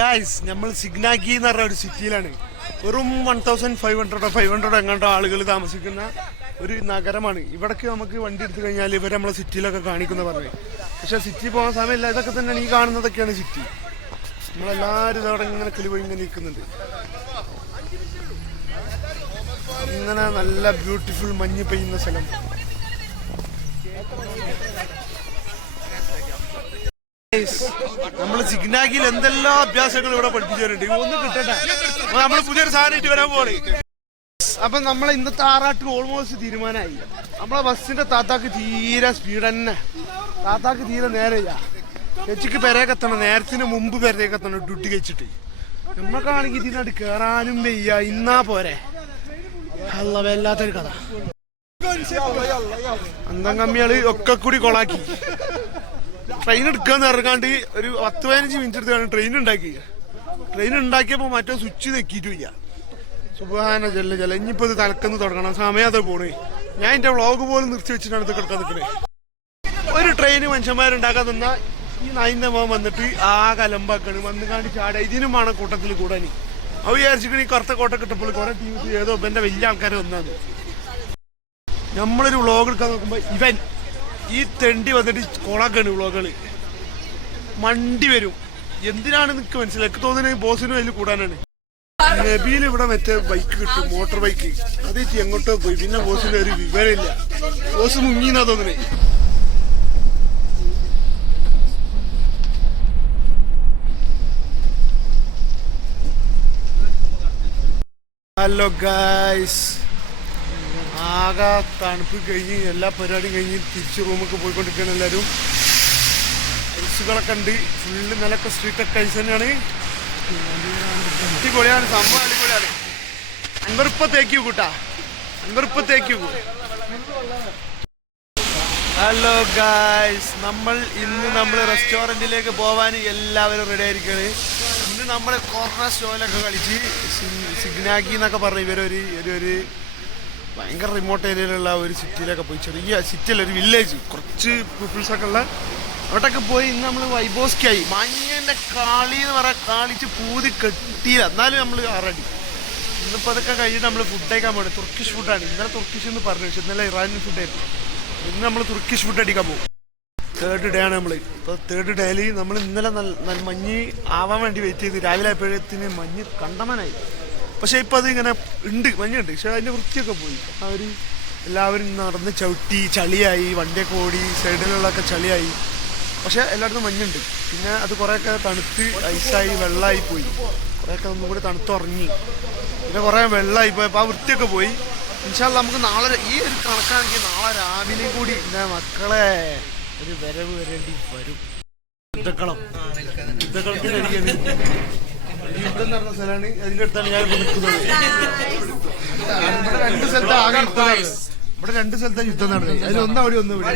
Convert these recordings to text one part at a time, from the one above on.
Guys നമ്മൾ സിഗ്നാഗി എന്ന് പറഞ്ഞ ഒരു സിറ്റിയിലാണ്. വെറും 1500 എങ്ങാണ്ടോ ആളുകൾ താമസിക്കുന്ന ഒരു നഗരമാണ്. ഇവിടേക്ക് നമുക്ക് വണ്ടി എടുത്തു കഴിഞ്ഞാൽ ഇവർ നമ്മളെ സിറ്റിയിലൊക്കെ കാണിക്കുന്ന പറഞ്ഞു. പക്ഷെ സിറ്റി പോകാൻ സമയമില്ല. ഇതൊക്കെ തന്നെയാണ് ഈ കാണുന്നതൊക്കെയാണ് സിറ്റി. നമ്മളെല്ലാവരും ഇതവിടെ ഇങ്ങനെ കിളിപോയി ഇങ്ങനെ നിൽക്കുന്നുണ്ട്. ഇങ്ങനെ നല്ല ബ്യൂട്ടിഫുൾ മഞ്ഞ് പെയ്യുന്ന സ്ഥലം. നമ്മള് സിഗ്നാഗിയിൽ എന്തെല്ലാം അഭ്യാസങ്ങൾ ഇവിടെ പഠിപ്പിച്ചിട്ടുണ്ട്. ഒന്ന് കിട്ടട്ടെ, നമ്മള് പുതിയൊരു സാധനമായിട്ട് വരാൻ പോണേ. അപ്പൊ നമ്മളെ ഇന്നത്തെ ആറാട്ട് ഓൾമോസ്റ്റ് തീരുമാനമായി. നമ്മളെ ബസ്സിന്റെ താത്താക്ക് തീരെ സ്പീഡ് തന്നെ. താത്താക്ക് തീരെ നേരെയാ. ചേച്ചിക്ക് പെരേക്കെത്തണം, നേരത്തിന് മുമ്പ് പെരേക്കെത്തണം ഡ്യൂട്ടി കഴിച്ചിട്ട്. നമ്മക്കാണെങ്കിൽ ഇതിനകത്ത് കേറാനും വയ്യ. ഇന്നാ പോരെ, അല്ല വല്ലാത്തൊരു കഥ. അന്തം കമ്മിയാള് ഒക്കെ കൂടി കൊളാക്കി. ട്രെയിൻ എടുക്കാന്ന് ഇറങ്ങാണ്ട് ഒരു 10-15 മിനിറ്റ് എടുത്താണ് ട്രെയിൻ ഉണ്ടാക്കി. ട്രെയിൻ ഉണ്ടാക്കിയപ്പോ മറ്റോ സ്വിച്ച് തെക്കിയിട്ടു ഇല്ല. സുബ്ഹാന ജല്ല ജല. ഇനിയിപ്പോ ഇത് തലക്കെന്ന് തുടങ്ങണം, സമയം അത് പോണേ. ഞാൻ എന്റെ വ്ളോഗ് പോലും നിർത്തി വെച്ചിട്ടാണ് ഇത് കിടക്കാൻ നിൽക്കണേ. ഒരു ട്രെയിന് മനുഷ്യന്മാരുണ്ടാക്കാൻ തന്നാ ഈ നായിന്റെ മോൻ വന്നിട്ട് ആകെ അലമ്പാക്കാണ്. വന്ന് കാണ്ടി ചാടുക. ഇതിനും വേണം കൂട്ടത്തിൽ കൂടാൻ. അവ വിചാരിച്ചിട്ട് ഈ കറുത്ത കോട്ട കിട്ടപ്പോൾ കുറെ ടി വി ഏതോ എന്റെ വലിയ ആൾക്കാരെ വന്നാണ്. നമ്മളൊരു വ്ളോഗ് എടുക്കാൻ നോക്കുമ്പോ ഇവൻ ഈ തെണ്ടി വന്നിട്ട് കോളാക്കാണ്. വ്ളോഗുകള് മണ്ടി വരും. എന്തിനാണ് നിനക്ക് മനസ്സിലാക്കി തോന്നുന്നത്? ബോസിനും അതിൽ കൂടാനാണ്. നബിയിൽ ഇവിടെ മറ്റേ ബൈക്ക് കിട്ടും, മോട്ടോർ ബൈക്ക്. അതേറ്റ് എങ്ങോട്ടോ പോയി. പിന്നെ ബോസിന് ഒരു വിവരമില്ല. ബോസ് മുങ്ങിന്നാ തോന്നുന്നേ. ഹലോ ഗായ്സ്, ആകെ തണുപ്പ് കഴിഞ്ഞ് എല്ലാ പരിപാടിയും കഴിഞ്ഞ് തിരിച്ച് റൂമൊക്കെ പോയിക്കൊണ്ടിരിക്കുകയാണ് എല്ലാവരും. ഐസുകളൊക്കെ ഉണ്ട്. ഫുള്ള് നിലക്കെ സ്ട്രീറ്റൊക്കെ ഐസ് തന്നെയാണ്. അടിപൊളിയാണ് സംഭവം, അടിപൊളിയാണ്. 50 ഉറുപ്പിക തേക്ക് കൂട്ടാ, 50 ഉറുപ്പിക തേക്ക്. ഹലോ ഗായ്സ്, ഇന്ന് റെസ്റ്റോറൻറ്റിലേക്ക് പോവാൻ എല്ലാവരും റെഡി ആയിരിക്കുകയാണ്. ഇന്ന് നമ്മൾ കോർണർ സ്റ്റോയിലൊക്കെ കളിച്ച് സിഗ്നാഗി എന്നൊക്കെ പറഞ്ഞ ഇവരൊരു ഭയങ്കര റിമോട്ട് ഏരിയയിലുള്ള ഒരു സിറ്റിയിലൊക്കെ പോയി. ചെറിയ സിറ്റിയല്ല, ഒരു വില്ലേജ്, കുറച്ച് പീപ്പിൾസൊക്കെ ഉള്ള അവിടെയൊക്കെ പോയി. ഇന്ന് നമ്മൾ വൈബോസ്ക്കായി. മഞ്ഞൻ്റെ കളി എന്ന് പറയാൻ കളിച്ച് പൂതി കെട്ടിയില്ല. എന്നാലും നമ്മൾ ആറടി. ഇന്നിപ്പോൾ അതൊക്കെ കഴിഞ്ഞിട്ട് നമ്മൾ ഫുഡ് കഴിക്കാൻ പോകണം. തുർക്കിഷ് ഫുഡാണ്. ഇന്നലെ തുർക്കിഷ് എന്ന് പറഞ്ഞു, പക്ഷെ ഇന്നലെ ഇറാനിയൻ ഫുഡായിരുന്നു. ഇന്ന് നമ്മൾ തുർക്കിഷ് ഫുഡ് അടിക്കാൻ പോകും. 3rd ഡേ ആണ് നമ്മൾ. ഇപ്പോൾ 3rd ഡേയിൽ നമ്മൾ ഇന്നലെ മഞ്ഞ് ആവാൻ വേണ്ടി വെയിറ്റ് ചെയ്ത് രാവിലെ ആയപ്പോഴത്തിന് മഞ്ഞ് കണ്ടമാനായി. പക്ഷേ ഇപ്പോൾ അതിങ്ങനെ ഉണ്ട്, മഞ്ഞുണ്ട്. പക്ഷെ അതിൻ്റെ വൃത്തിയൊക്കെ പോയി. എല്ലാവരും നടന്ന് ചവിട്ടി ചളിയായി, വണ്ടിയൊക്കെ ഓടി, സൈഡിലുള്ളതൊക്കെ ചളിയായി. പക്ഷെ എല്ലായിടത്തും മഞ്ഞുണ്ട്. പിന്നെ അത് കുറേയൊക്കെ തണുത്ത് ഐസായി വെള്ളമായി പോയി. കുറേയൊക്കെ ഒന്നും കൂടി തണുത്തുറങ്ങി. പിന്നെ കുറേ വെള്ളമായി പോയപ്പോൾ ആ വൃത്തിയൊക്കെ പോയി. ഇൻഷാ അല്ലാഹ് നമുക്ക് നാളെ ഈ ഒരു കണക്കാണെങ്കിൽ നാളെ രാവിലെയും കൂടി എൻ്റെ മക്കളെ ഒരു വരവ് വരേണ്ടി വരും. യുദ്ധക്കളത്തിന് അടിക്കാണ്. യുദ്ധം നടന്ന സ്ഥലമാണ്. അതിൻ്റെ അടുത്താണ് ഞാനിപ്പോൾ നിൽക്കുന്നത്. ഇവിടെ 2 സ്ഥലത്ത് ആകെ യുദ്ധമാണ്. ഇവിടെ 2 സ്ഥലത്താണ് യുദ്ധം നടന്നത്. അതിലൊന്നും അവിടെ ഒന്നും ഇവിടെ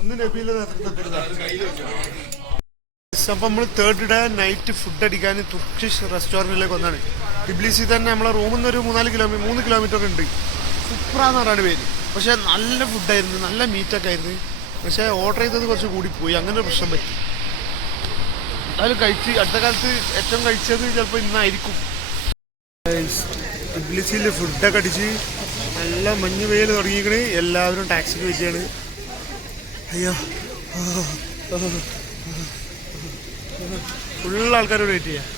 ഒന്ന് നബിയിലെ നേതൃത്വത്തിലാണ്. അപ്പം നമ്മൾ 3rd ഡേ നൈറ്റ് ഫുഡ് അടിക്കാൻ തുർക്കിഷ് റെസ്റ്റോറൻറ്റിലേക്ക് വന്നാണ്. ടിബ്ലിസിൽ തന്നെ നമ്മളെ റൂമിൽ നിന്ന് ഒരു 3 കിലോമീറ്റർ ഉണ്ട്. സുപ്രാന്ന് പറഞ്ഞാണ് പേര്. പക്ഷെ നല്ല ഫുഡായിരുന്നു, നല്ല മീറ്റൊക്കെ ആയിരുന്നു. പക്ഷെ ഓർഡർ ചെയ്തത് കുറച്ച് കൂടിപ്പോയി. അങ്ങനെ ഒരു പ്രശ്നം പറ്റി. എന്തായാലും കഴിച്ച് അടുത്ത കാലത്ത് ഏറ്റവും കഴിച്ചത് ചിലപ്പോൾ ഇന്നായിരിക്കും. ടിബ്ലിസിൽ ഫുഡൊക്കെ അടിച്ച് നല്ല മഞ്ഞ് വെയിൽ തുടങ്ങിയിരിക്കണ്. എല്ലാവരും ടാക്സിക്ക് വെച്ചാണ്. അയ്യോ, ഫുൾ ആൾക്കാർ വെയിറ്റ് ചെയ്യാം.